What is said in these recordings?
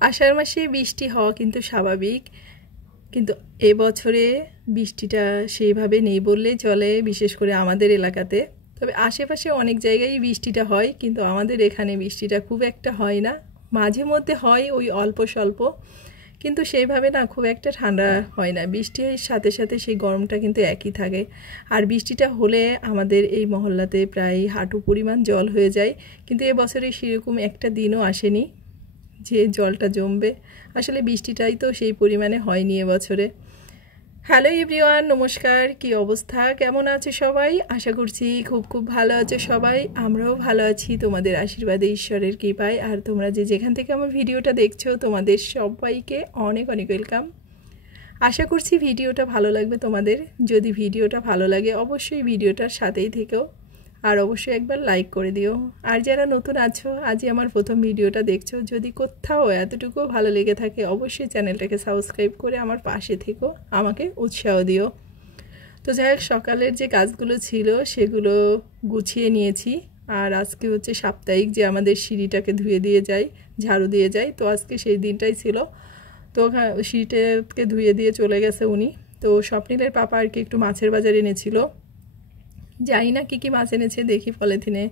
আষাঢ় মাসে বৃষ্টি হওয়া কিন্তু স্বাভাবিক। কিন্তু এবছরে বৃষ্টিটা সেইভাবে নেই বললেই চলে, বিশেষ করে আমাদের এলাকাতে। তবে আশেপাশে অনেক জায়গায় বৃষ্টিটা হয়, কিন্তু আমাদের এখানে বৃষ্টিটা খুব একটা হয় না। মাঝে মধ্যে হয় ওই অল্প স্বল্প, কিন্তু সেইভাবে না খুব একটা ঠান্ডা হয় না। বৃষ্টির সাথে সাথে সেই গরমটা কিন্তু একই থাকে। আর বৃষ্টিটা হলে আমাদের এই মহল্লাতে প্রায় হাঁটু পরিমাণ জল হয়ে যায়। কিন্তু এবছরে সেরকম একটা দিনও আসেনি। যে জলটা জমবে। আসলে বৃষ্টিটাই তো সেই পরিমাণে হয়নি এবছরে। হ্যালো এভরিওয়ান নমস্কার, কি অবস্থা? কেমন আছে সবাই? আশা করছি খুব খুব ভালো আছে সবাই। আমরাও ভালো আছি, তোমাদের আশীর্বাদে, ঈশ্বরের কৃপায়। আর তোমরা যে যেখান থেকে আমার ভিডিওটা দেখছ, তোমাদের সবাইকে অনেক অনেক ওয়েলকাম আশা করছি ভিডিওটা ভালো লাগবে তোমাদের। যদি ভিডিওটা ভালো লাগে, অবশ্যই ভিডিওটার সাথেই থেকেও আর অবশ্যই একবার লাইক করে দিও। আর যারা নতুন আছো, আজই আমার প্রথম ভিডিওটা দেখছ, যদি কোথাও এতটুকুও ভালো লেগে থাকে, অবশ্যই চ্যানেলটাকে সাবস্ক্রাইব করে আমার পাশে থেকো, আমাকে উৎসাহ দিও। তো যাই হোক, সকালের যে কাজগুলো ছিল, সেগুলো গুছিয়ে নিয়েছি। আর আজকে হচ্ছে সাপ্তাহিক যে আমাদের সিঁড়িটাকে ধুয়ে দিয়ে যায়, ঝাড়ু দিয়ে যায়, তো আজকে সেই দিনটাই ছিল। তো সিঁড়িটাকে ধুয়ে দিয়ে চলে গেছে উনি। তো স্বপ্নিলের পাপা আর কি একটু মাছের বাজার এনেছিল। জানি না কী কী মাছ এনেছে, দেখি পলিথিনে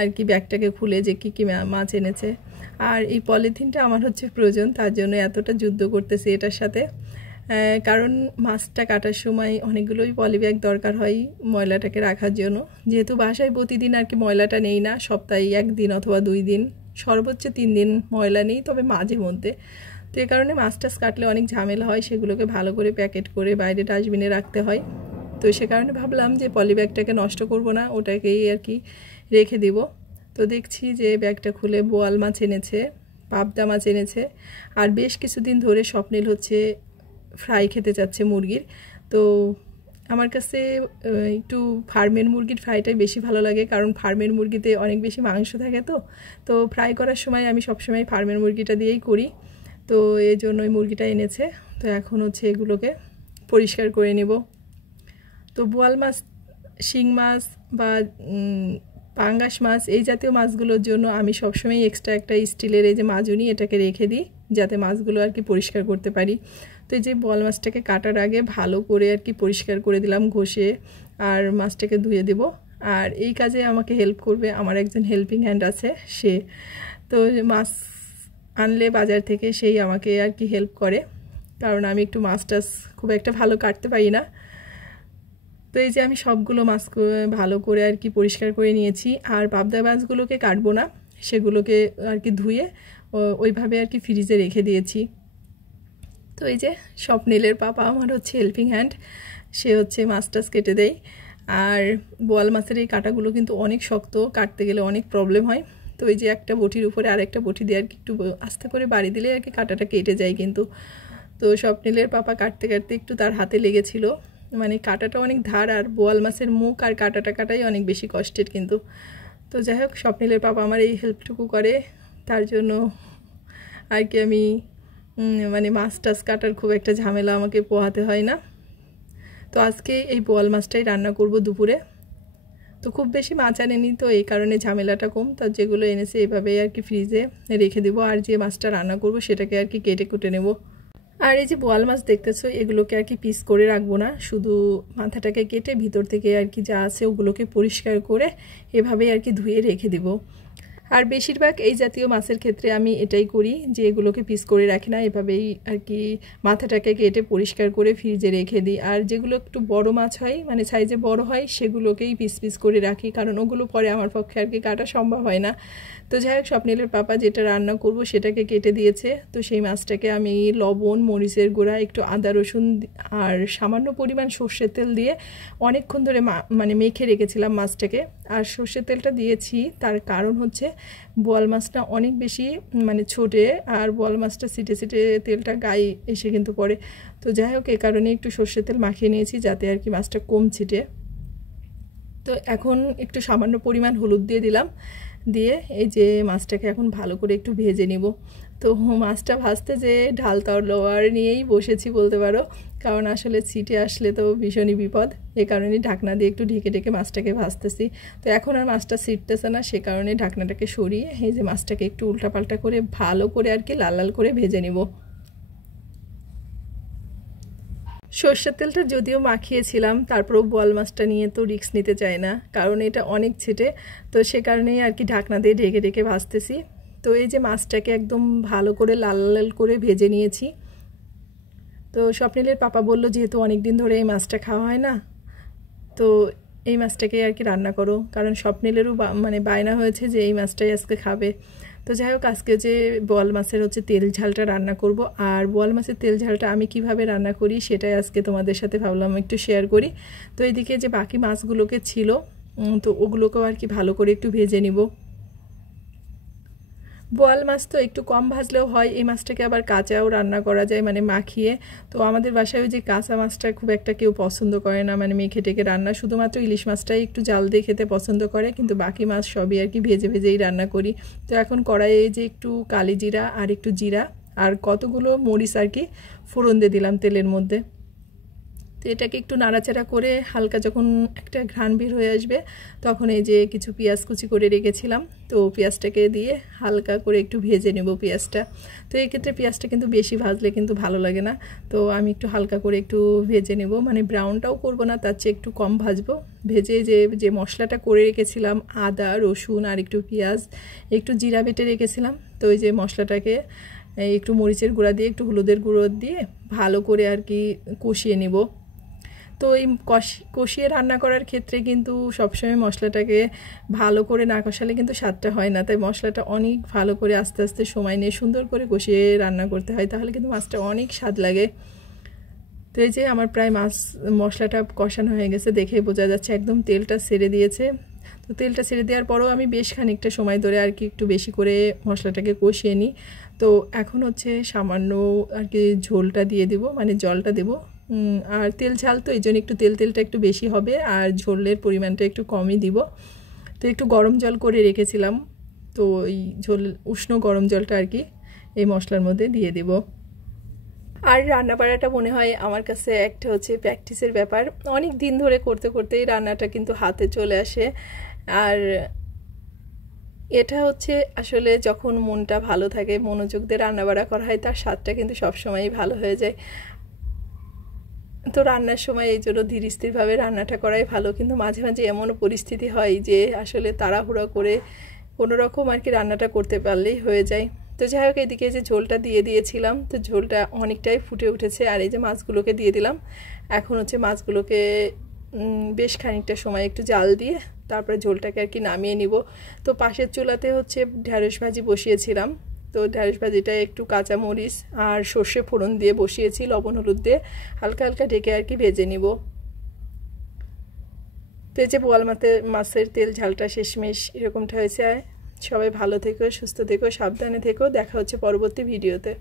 আর কি ব্যাগটাকে খুলে যে কী কী মাছ এনেছে। আর এই পলিথিনটা আমার হচ্ছে প্রয়োজন, তার জন্য এতটা যুদ্ধ করতেছি এটার সাথে। কারণ মাছটা কাটার সময় অনেকগুলোই পলি ব্যাগ দরকার হয় ময়লাটাকে রাখার জন্য। যেহেতু বাসায় প্রতিদিন আর কি ময়লাটা নেই না, সপ্তাহে একদিন অথবা দুই দিন, সর্বোচ্চ তিন দিন ময়লা নেই, তবে মাঝে মধ্যে। তো এ কারণে মাছ টাছ কাটলে অনেক ঝামেলা হয়, সেগুলোকে ভালো করে প্যাকেট করে বাইরে ডাস্টবিনে রাখতে হয়। তো সে কারণে ভাবলাম যে পলি ব্যাগটাকে নষ্ট করব না, ওটাকেই আর কি রেখে দিব। তো দেখছি যে ব্যাগটা খুলে বোয়াল মাছ এনেছে, পাবদা মাছ এনেছে, আর বেশ কিছুদিন ধরে স্বপ্নিল হচ্ছে ফ্রাই খেতে চাচ্ছে মুরগির। তো আমার কাছে একটু ফার্মের মুরগির ফ্রাইটাই বেশি ভালো লাগে, কারণ ফার্মের মুরগিতে অনেক বেশি মাংস থাকে তো। তো ফ্রাই করার সময় আমি সবসময় ফার্মের মুরগিটা দিয়েই করি। তো এই জন্য ওই মুরগিটা এনেছে। তো এখন হচ্ছে এগুলোকে পরিষ্কার করে নেব। তো বোয়াল মাছ, শিং মাছ বা পাঙ্গাস মাছ, এই জাতীয় মাছগুলোর জন্য আমি সবসময় এক্সট্রা একটা স্টিলের এই যে মাজুনি, এটাকে রেখে দিই, যাতে মাছগুলো আর কি পরিষ্কার করতে পারি। তো এই যে বোয়াল মাছটাকে কাটার আগে ভালো করে আর কি পরিষ্কার করে দিলাম ঘষে, আর মাছটাকে ধুয়ে দেব। আর এই কাজে আমাকে হেল্প করবে আমার একজন হেল্পিং হ্যান্ড আছে, সে। তো মাছ আনলে বাজার থেকে সেই আমাকে আর কি হেল্প করে, কারণ আমি একটু মাছ টাছ খুব একটা ভালো কাটতে পারি না। তো এই যে আমি সবগুলো মাছ ভালো করে আর কি পরিষ্কার করে নিয়েছি। আর পাবদা মাছগুলোকে কাটবো না, সেগুলোকে আর কি ধুয়ে ওইভাবে আর কি ফ্রিজে রেখে দিয়েছি। তো এই যে স্বপ্নিলের পাপা আমার হচ্ছে হেল্পিং হ্যান্ড সে হচ্ছে মাছ টাছ কেটে দেয়। আর বোয়াল মাছের এই কাটাগুলো কিন্তু অনেক শক্ত, কাটতে গেলে অনেক প্রবলেম হয়। তো এই যে একটা বটির উপরে আরেকটা বটি দিয়ে আর কি একটু আস্তে করে বাড়ি দিলে আর কি কাটাটা কেটে যায় কিন্তু। তো স্বপ্নিলের পাপা কাটতে কাটতে একটু তার হাতে লেগেছিল। মানে কাটাটা অনেক ধার আর বোয়াল মাছের মুখ আর কাটাটা কাটাই অনেক বেশি কষ্টের কিন্তু। তো যাই হোক, স্বপ্নিলের পাপা আমার এই হেল্পটুকু করে। তার জন্য আর কি আমি মানে মাছ টাছ কাটার খুব একটা ঝামেলা আমাকে পোহাতে হয় না। তো আজকে এই বোয়াল মাছটাই রান্না করব দুপুরে। তো খুব বেশি মাছ আনেনি, তো এই কারণে ঝামেলাটা কম। তো যেগুলো এনেছে এভাবেই আর কি ফ্রিজে রেখে দেবো। আর যে মাছটা রান্না করব, সেটাকে আর কি কেটে কুটে নেব। আর এই যে বোয়াল মাছ দেখতেছো, এগুলোকে আর কি পিস করে রাখব না। শুধু মাথাটাকে কেটে ভিতর থেকে আর কি যা আছে ওগুলোকে পরিষ্কার করে এভাবেই আর কি ধুয়ে রেখে দেব। আর বেশিরভাগ এই জাতীয় মাছের ক্ষেত্রে আমি এটাই করি যে এগুলোকে পিস করে রাখি না, এভাবেই আর কি মাথাটাকে কেটে পরিষ্কার করে ফ্রিজে রেখে দিই। আর যেগুলো একটু বড় মাছ হয় মানে সাইজে বড় হয়, সেগুলোকেই পিস পিস করে রাখি, কারণ ওগুলো পরে আমার পক্ষে আর কি কাটা সম্ভব হয় না। তো যাই হোক, স্বপ্নিলের পাপা যেটা রান্না করব সেটাকে কেটে দিয়েছে। তো সেই মাছটাকে আমি লবণ, মরিচের গুঁড়া, একটু আদা, রসুন আর সামান্য পরিমাণ সর্ষের তেল দিয়ে অনেকক্ষণ ধরে মানে মেখে রেখেছিলাম মাছটাকে। আর সর্ষের তেলটা দিয়েছি, তার কারণ হচ্ছে বোয়াল মাছটা অনেক বেশি মানে ছোটে আর বোয়াল মাছটা সিটে সিটে তেলটা গায়ে এসে কিন্তু পড়ে। তো যাই হোক, এ কারণে একটু সর্ষের তেল মাখিয়ে নিয়েছি যাতে আর কি মাছটা কম ছিটে। তো এখন একটু সামান্য পরিমাণ হলুদ দিয়ে দিলাম। দিয়ে এই যে মাছটাকে এখন ভালো করে একটু ভেজে নিব। তো মাছটা ভাজতে যে ঢাল লোয়ার নিয়েই বসেছি বলতে পারো। কারণ আসলে সিটে আসলে তো ভীষণই বিপদ। এ কারণেই ঢাকনা দিয়ে একটু ঢেকে ঢেকে মাছটাকে ভাজতেছি। তো এখন আর মাছটা সিটতেছে না, সে কারণে ঢাকনাটাকে সরিয়ে এই যে মাছটাকে একটু উল্টাপাল্টা করে ভালো করে আর কি লাল লাল করে ভেজে নিব। সর্ষের তেলটা যদিও মাখিয়েছিলাম, তারপরেও বোয়াল মাছটা নিয়ে তো রিক্স নিতে চাই না, কারণ এটা অনেক ছেটে। তো সে কারণেই আর কি ঢাকনা দিয়ে ঢেকে ঢেকে ভাজতেছি। তো এই যে মাছটাকে একদম ভালো করে লাল লাল করে ভেজে নিয়েছি। তো স্বপ্নিলের পাপা বলল, যেহেতু অনেক দিন ধরে এই মাছটা খাওয়া হয় না, তো এই মাছটাকে আর কি রান্না করো। কারণ স্বপ্নিলেরও মানে বায়না হয়েছে যে এই মাছটাই আজকে খাবে। তো যাই হোক, আজকে যে বোয়াল মাছের হচ্ছে তেল ঝালটা রান্না করব, আর বোয়াল মাছের তেল ঝালটা আমি কীভাবে রান্না করি সেটাই আজকে তোমাদের সাথে ভাবলাম একটু শেয়ার করি। তো এদিকে যে বাকি মাছগুলোকে ছিল তো ওগুলোকেও আর কি ভালো করে একটু ভেজে নিব। বোয়াল মাছ তো একটু কম ভাজলেও হয়, এই মাছটাকে আবার কাঁচাও রান্না করা যায় মানে মাখিয়ে। তো আমাদের বাসায় ওই যে কাঁচা মাছটা খুব একটা কেউ পছন্দ করে না মানে মেখে টেকে রান্না, শুধুমাত্র ইলিশ মাছটাই একটু জাল দিয়ে খেতে পছন্দ করে, কিন্তু বাকি মাছ সবই আর কি ভেজে ভেজেই রান্না করি। তো এখন কড়াইয়ে যে একটু কালি জিরা আর একটু জিরা আর কতগুলো মরিচ আর কি ফোড়ন দিয়ে দিলাম তেলের মধ্যে। তো এটাকে একটু নাড়াচাড়া করে হালকা যখন একটা ঘ্রাণ বের হয়ে আসবে, তখন এই যে কিছু পেঁয়াজ কুচি করে রেখেছিলাম, তো পেঁয়াজটাকে দিয়ে হালকা করে একটু ভেজে নেব পেঁয়াজটা। তো এই ক্ষেত্রে পেঁয়াজটা কিন্তু বেশি ভাজলে কিন্তু ভালো লাগে না। তো আমি একটু হালকা করে একটু ভেজে নেব মানে ব্রাউনটাও করব না, তার চেয়ে একটু কম ভাজবো। ভেজে যে যে মশলাটা করে রেখেছিলাম, আদা, রসুন আর একটু পেঁয়াজ, একটু জিরা বেটে রেখেছিলাম, তো ওই যে মশলাটাকে একটু মরিচের গুঁড়া দিয়ে, একটু হলুদের গুঁড়ো দিয়ে ভালো করে আর কি কষিয়ে নেব। তো এই কষিয়ে রান্না করার ক্ষেত্রে কিন্তু সবসময় মশলাটাকে ভালো করে না কষালে কিন্তু স্বাদটা হয় না। তাই মশলাটা অনেক ভালো করে আস্তে আস্তে সময় নিয়ে সুন্দর করে কষিয়ে রান্না করতে হয়, তাহলে কিন্তু মাছটা অনেক স্বাদ লাগে। তো এই যে আমার প্রায় মাছ, মশলাটা কষানো হয়ে গেছে, দেখে বোঝা যাচ্ছে একদম তেলটা সেরে দিয়েছে। তো তেলটা ছেড়ে দেওয়ার পরও আমি বেশ খানিকটা সময় ধরে আর কি একটু বেশি করে মশলাটাকে কষিয়ে নিই। তো এখন হচ্ছে সামান্য আর কি ঝোলটা দিয়ে দেব মানে জলটা দেব। আর তেল ঝাল তো, এই জন্য একটু তেল, তেলটা একটু বেশি হবে, আর ঝোলের পরিমাণটা একটু কমই দিব। তো একটু গরম জল করে রেখেছিলাম, তো এই ঝোল, উষ্ণ গরম জলটা আর কি, এই মশলার মধ্যে দিয়ে দেব। আর রান্না বাড়াটা মনে হয় আমার কাছে একটা হচ্ছে প্র্যাকটিসের ব্যাপার। অনেক দিন ধরে করতে করতে এই রান্নাটা কিন্তু হাতে চলে আসে। আর এটা হচ্ছে আসলে যখন মনটা ভালো থাকে, মনোযোগ দিয়ে রান্নাবাড়া করা হয়, তার স্বাদটা কিন্তু সবসময়ই ভালো হয়ে যায়। তো রান্নার সময় এই জন্য ধীর স্থিরভাবে রান্নাটা করাই ভালো, কিন্তু মাঝে মাঝে এমনও পরিস্থিতি হয় যে আসলে তাড়াহুড়ো করে কোনো রকম আর কি রান্নাটা করতে পারলেই হয়ে যায়। তো যাই হোক, এদিকে যে ঝোলটা দিয়ে দিয়েছিলাম, তো ঝোলটা অনেকটাই ফুটে উঠেছে আর এই যে মাছগুলোকে দিয়ে দিলাম। এখন হচ্ছে মাছগুলোকে বেশ খানিকটা সময় একটু জাল দিয়ে তারপরে ঝোলটাকে আর কি নামিয়ে নিব। তো পাশের চুলাতে হচ্ছে ঢ্যাঁড়স ভাজি বসিয়েছিলাম। তো ঢ্যাঁড়স ভাজিটা একটু কাঁচা মরিচ আর সর্ষে ফোড়ন দিয়ে বসিয়েছি, লবণ হলুদ দিয়ে। হালকা হালকা ঢেকে আর কি ভেজে নিব। তো এই যে বোয়াল মাছের মাছের তেল, ঝালটা শেষমেশ এরকমটা হয়েছে। সবাই ভালো থেকো, সুস্থ থেকো, সাবধানে থেকো। দেখা হচ্ছে পরবর্তী ভিডিওতে।